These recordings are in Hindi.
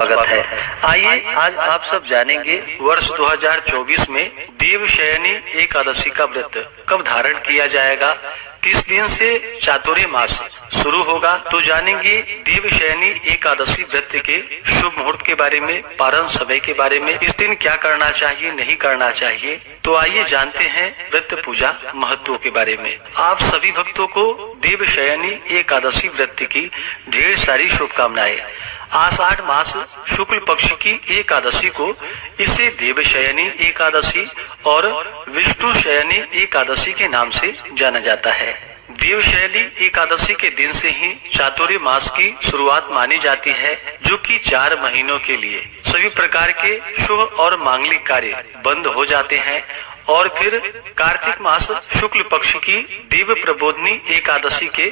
स्वागत है। आइए आज आप सब जानेंगे वर्ष 2024 में देवशयनी एकादशी का व्रत कब धारण किया जाएगा, किस दिन से चातुर्य मास शुरू होगा। तो जानेंगे देवशयनी एकादशी व्रत के शुभ मुहूर्त के बारे में, पारण समय के बारे में, इस दिन क्या करना चाहिए नहीं करना चाहिए। तो आइए जानते हैं व्रत पूजा महत्व के बारे में। आप सभी भक्तों को देवशयनी एकादशी व्रत की ढेर सारी शुभकामनाएं। आषाढ़ मास शुक्ल पक्ष की एकादशी को इसे देवशयनी एकादशी और विष्णु शयनी एकादशी के नाम से जाना जाता है। देवशयनी एकादशी के दिन से ही चातुर्य मास की शुरुआत मानी जाती है, जो कि 4 महीनों के लिए सभी प्रकार के शुभ और मांगलिक कार्य बंद हो जाते हैं और फिर कार्तिक मास शुक्ल पक्ष की देव प्रबोधनी एकादशी के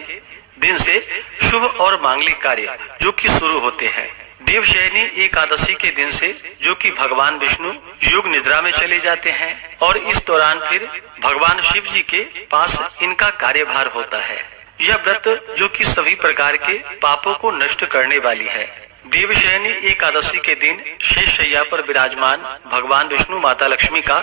दिन से शुभ और मांगलिक कार्य जो कि शुरू होते हैं। देवशयनी एकादशी के दिन से जो कि भगवान विष्णु योग निद्रा में चले जाते हैं और इस दौरान फिर भगवान शिव जी के पास इनका कार्यभार होता है। यह व्रत जो कि सभी प्रकार के पापों को नष्ट करने वाली है। देवशयनी एकादशी के दिन शेष शैया पर विराजमान भगवान विष्णु माता लक्ष्मी का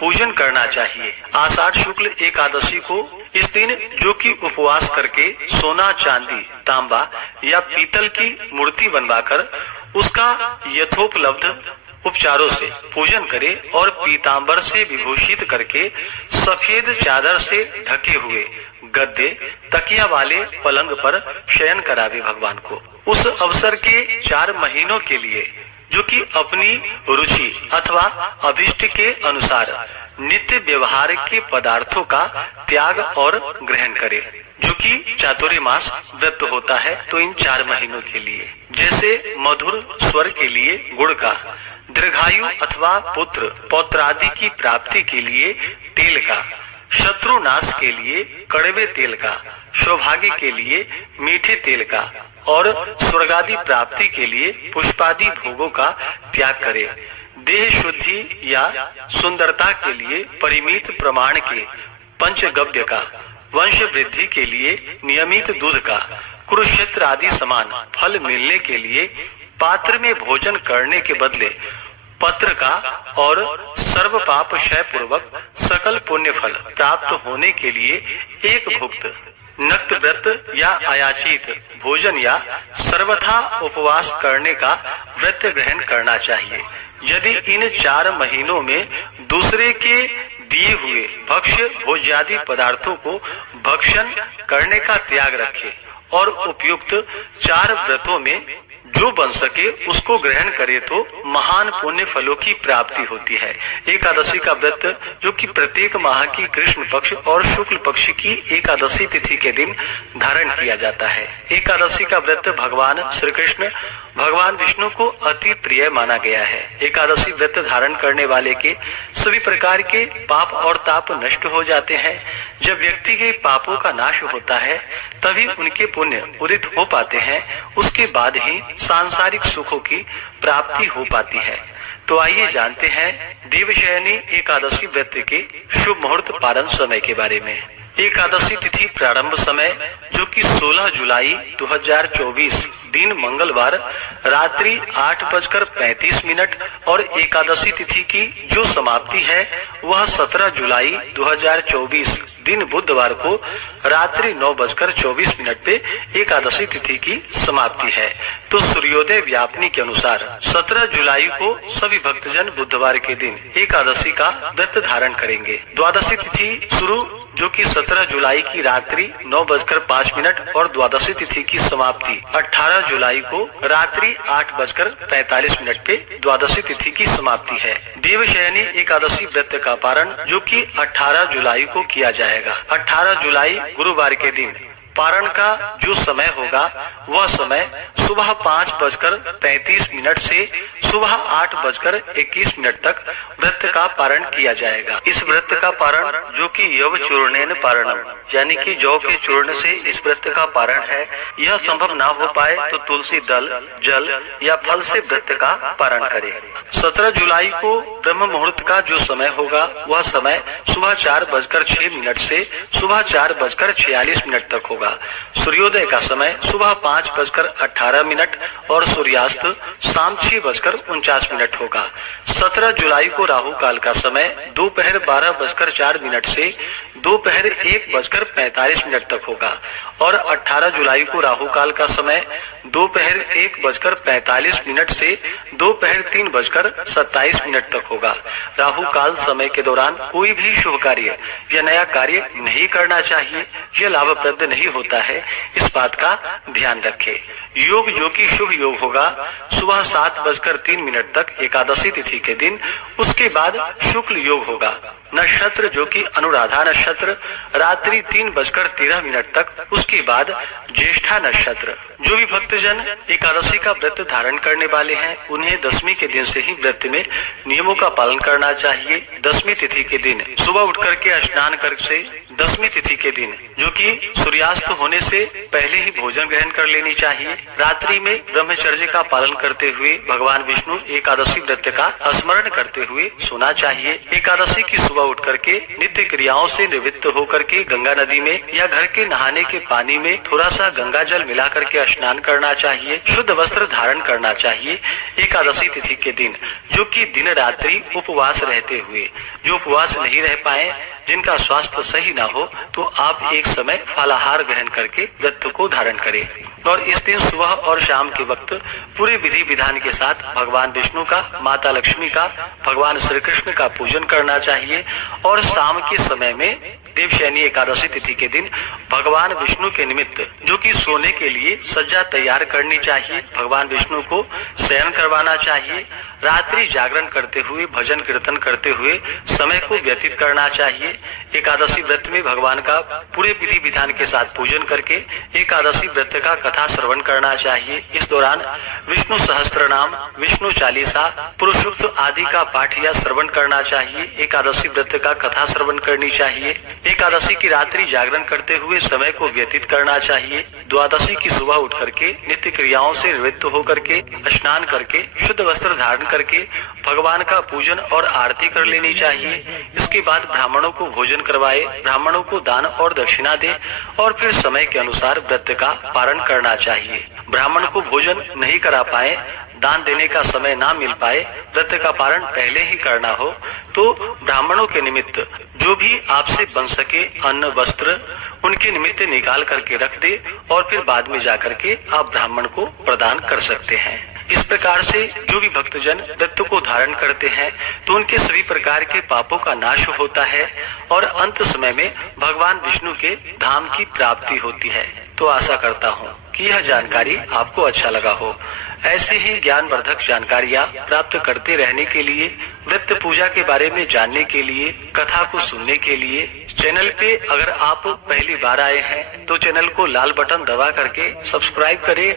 पूजन करना चाहिए। आषाढ़ शुक्ल एकादशी को इस दिन जो कि उपवास करके सोना, चांदी, तांबा या पीतल की मूर्ति बनवाकर उसका यथोपलब्ध उपचारों से पूजन करे और पीतांबर से विभूषित करके सफेद चादर से ढके हुए गद्दे, तकिया वाले पलंग पर शयन करावे भगवान को। उस अवसर के 4 महीनों के लिए जो कि अपनी रुचि अथवा अभिष्ट के अनुसार नित्य व्यवहार के पदार्थों का त्याग और ग्रहण करे, जो कि चातुर्य मास व्रत होता है। तो इन 4 महीनों के लिए जैसे मधुर स्वर के लिए गुड़ का, दीर्घायु अथवा पुत्र पौत्रादि की प्राप्ति के लिए तेल का, शत्रु नाश के लिए कड़वे तेल का, सौभाग्य के लिए मीठे तेल का और स्वर्गादि प्राप्ति के लिए पुष्पादि भोगों का त्याग करे। देह शुद्धि या सुंदरता के लिए परिमित प्रमाण के पंचगव्य का, वंश वृद्धि के लिए नियमित दूध का, कुरुक्षेत्र आदि समान फल मिलने के लिए पात्र में भोजन करने के बदले पत्र का और सर्व पाप क्षय पूर्वक सकल पुण्य फल प्राप्त होने के लिए एक भुक्त नक्त व्रत या अयाचित भोजन या सर्वथा उपवास करने का व्रत ग्रहण करना चाहिए। यदि इन 4 महीनों में दूसरे के दिए हुए भक्ष्य भोज्यादि पदार्थों को भक्षण करने का त्याग रखे और उपयुक्त 4 व्रतों में जो बन सके उसको ग्रहण करे तो महान पुण्य फलों की प्राप्ति होती है। एकादशी का व्रत जो कि प्रत्येक माह की कृष्ण पक्ष और शुक्ल पक्ष की एकादशी तिथि के दिन धारण किया जाता है। एकादशी का व्रत भगवान श्री कृष्ण भगवान विष्णु को अति प्रिय माना गया है। एकादशी व्रत धारण करने वाले के सभी प्रकार के पाप और ताप नष्ट हो जाते हैं। जब व्यक्ति के पापों का नाश होता है तभी उनके पुण्य उदित हो पाते हैं, उसके बाद ही सांसारिक सुखों की प्राप्ति हो पाती है। तो आइए जानते हैं देवशयनी एकादशी व्रत के शुभ मुहूर्त पारण समय के बारे में। एकादशी तिथि प्रारंभ समय जो कि 16 जुलाई 2024 दिन मंगलवार रात्रि 8:35 और एकादशी तिथि की जो समाप्ति है वह 17 जुलाई 2024 दिन बुधवार को रात्रि 9:24 पे एकादशी तिथि की समाप्ति है। तो सूर्योदय व्यापनी के अनुसार 17 जुलाई को सभी भक्तजन बुधवार के दिन एकादशी का व्रत धारण करेंगे। द्वादशी तिथि शुरू जो कि 17 जुलाई की रात्रि 9:05 और द्वादशी तिथि की समाप्ति 18 जुलाई को रात्रि 8:45 पे द्वादशी तिथि की समाप्ति है। देवशयनी एकादशी व्रत का पारण जो कि 18 जुलाई को किया जाएगा। 18 जुलाई गुरुवार के दिन पारण का जो समय होगा वह समय सुबह 5:35 से सुबह 8:21 तक व्रत का पारण किया जाएगा। इस व्रत का पारण जो कि यव चूर्णेन पारणम यानी कि जौ के चूर्ण से इस व्रत का पारण है। यह संभव ना हो पाए तो तुलसी दल, जल या फल से व्रत का पारण करें। 17 जुलाई को ब्रह्म मुहूर्त का जो समय होगा वह समय सुबह 4:06 से सुबह 4:46 तक होगा। सूर्योदय का समय सुबह 5:18 और सूर्यास्त शाम 6:49 होगा। 17 जुलाई को राहु काल का समय दोपहर 12:04 से दोपहर 1:45 तक होगा और 18 जुलाई को राहु काल का समय दोपहर 1:45 से दोपहर 3:27 तक होगा। राहु काल समय के दौरान कोई भी शुभ कार्य या नया कार्य नहीं करना चाहिए। यह लाभप्रद नहीं होता है, इस बात का ध्यान रखें। योग जो कि शुभ योग होगा सुबह 7:03 तक एकादशी तिथि के दिन, उसके बाद शुक्ल योग होगा। नक्षत्र जो कि अनुराधा नक्षत्र रात्रि 3:13 तक, उसके बाद ज्येष्ठा नक्षत्र। जो भी भक्तजन एकादशी का व्रत धारण करने वाले हैं उन्हें दशमी के दिन से ही व्रत में नियमों का पालन करना चाहिए। दशमी तिथि के दिन सुबह उठ करके स्नान करके दशमी तिथि के दिन जो कि सूर्यास्त होने से पहले ही भोजन ग्रहण कर लेनी चाहिए। रात्रि में ब्रह्मचर्य का पालन करते हुए भगवान विष्णु एकादशी व्रत का स्मरण करते हुए सोना चाहिए। एकादशी की सुबह उठ करके नित्य क्रियाओं से निवृत्त होकर के गंगा नदी में या घर के नहाने के पानी में थोड़ा सा गंगा जल मिला करके स्नान करना चाहिए। शुद्ध वस्त्र धारण करना चाहिए। एकादशी तिथि के दिन जो कि दिन रात्रि उपवास रहते हुए, जो उपवास नहीं रह पाए, जिनका स्वास्थ्य सही ना हो, तो आप एक समय फलाहार ग्रहण करके व्रत को धारण करें और इस दिन सुबह और शाम के वक्त पूरे विधि विधान के साथ भगवान विष्णु का, माता लक्ष्मी का, भगवान श्री कृष्ण का पूजन करना चाहिए। और शाम के समय में देवशयनी एकादशी तिथि के दिन भगवान विष्णु के निमित्त जो कि सोने के लिए सज्जा तैयार करनी चाहिए। भगवान विष्णु को शयन करवाना चाहिए। रात्रि जागरण करते हुए, भजन कीर्तन करते हुए समय को व्यतीत करना चाहिए। एकादशी व्रत में भगवान का पूरे विधि विधान के साथ पूजन करके एकादशी व्रत का कथा श्रवण करना चाहिए। इस दौरान विष्णु सहस्त्र नाम, विष्णु चालीसा, पुरुष सूक्त आदि का पाठ या श्रवण करना चाहिए। एकादशी व्रत का कथा श्रवण करनी चाहिए। एकादशी की रात्रि जागरण करते हुए समय को व्यतीत करना चाहिए। द्वादशी की सुबह उठ करके नित्य क्रियाओं से निवृत्त होकर के स्नान करके शुद्ध वस्त्र धारण करके भगवान का पूजन और आरती कर लेनी चाहिए। इसके बाद ब्राह्मणों को भोजन करवाए, ब्राह्मणों को दान और दक्षिणा दे और फिर समय के अनुसार व्रत का पारण करना चाहिए। ब्राह्मण को भोजन नहीं करा पाए, दान देने का समय ना मिल पाए, व्रत का पारण पहले ही करना हो, तो ब्राह्मणों के निमित्त जो भी आपसे बन सके अन्न वस्त्र उनके निमित्त निकाल करके रख दे और फिर बाद में जाकर के आप ब्राह्मण को प्रदान कर सकते हैं। इस प्रकार से जो भी भक्तजन व्रत को धारण करते हैं तो उनके सभी प्रकार के पापों का नाश होता है और अंत समय में भगवान विष्णु के धाम की प्राप्ति होती है। तो आशा करता हूँ कि यह जानकारी आपको अच्छा लगा हो। ऐसे ही ज्ञानवर्धक जानकारियाँ प्राप्त करते रहने के लिए, व्रत पूजा के बारे में जानने के लिए, कथा को सुनने के लिए चैनल पे अगर आप पहली बार आए हैं तो चैनल को लाल बटन दबा करके सब्सक्राइब करें।